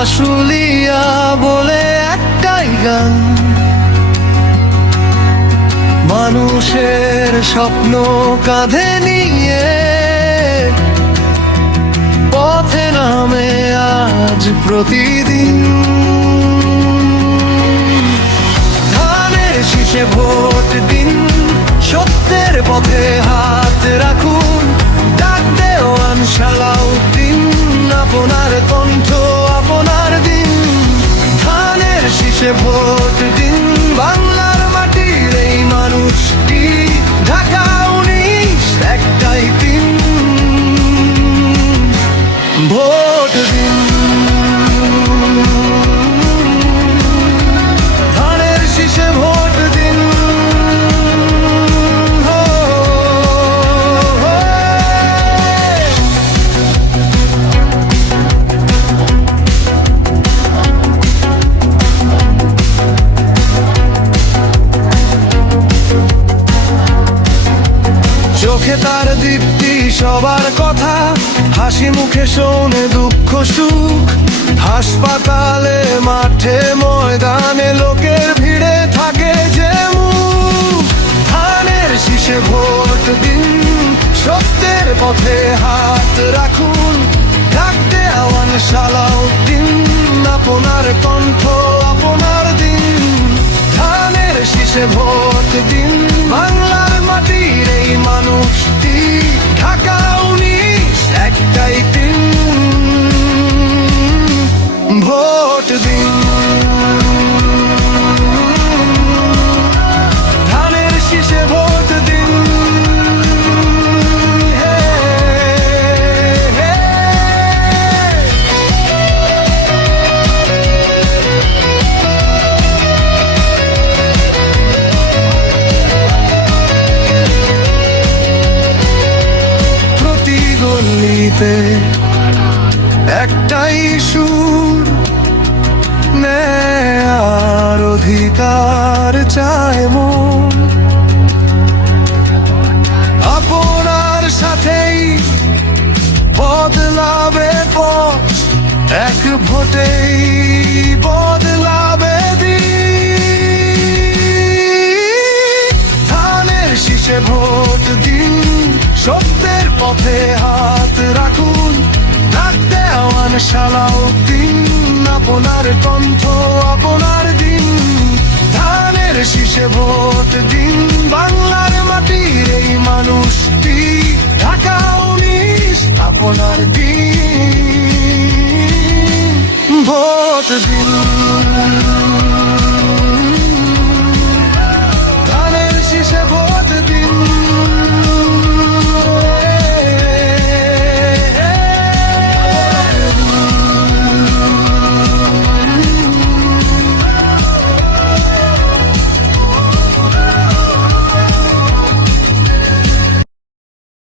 আশুলিয়া বলে একটাই গান, মানুষের স্বপ্ন কাঁধে নিয়ে পথে নামে আজ প্রতিদিন। ধানের শীষে ভোট দিন, সত্যের পথে হাত রাখুন, ডাক দেওয়ান সালাউদ্দিন, আপনার কণ্ঠ আপনার দিন। ধানের শীষে ভোট দিন, বাংলার মাটির এই মানুষটি, ঢাকা 19 একটাই দিন, ভোট দিন। ধানের শীষে ভোট দিন। চোখে তার দীপ্তি, সবার কথা, হাসি মুখে শোনে দুঃখ সুখ। হাসপাতালে মাঠে ময়দানে লোকের ভিড়ে থাকে যে মুখ। ধানের শীষে ভোট দিন, সত্যের পথে হাত রাখুন, ডাকতে আওয়ান সালাউদ্দিন, আপনার কণ্ঠ আপনার দিন। ধানের শীষে ভোট দিন, বাংলার মাটির এই মানুষটি, ঢাকা 19 একটাই দিন, ভোট দিন। ধানের শীষে ভোট দিন। গলিতে একটাই সুর, ন্যায়ের অধিকার চায় মন। আপনার সাথেই বদলাবে পথ, এক ভোটেই বদলাবে দিন। ধানের শীষে ভোট দিন, সত্যের পথে হাত রাখুন, ডাকতে আওয়ান সালাউদ্দিন, আপনার কণ্ঠ আপনার দিন। ধানের শীষে ভোট দিন, বাংলার মাটির এই মানুষটি, ঢাকা 19 আপনার দিন, ভোট দিন। ধানের শীষে ভোট দিন।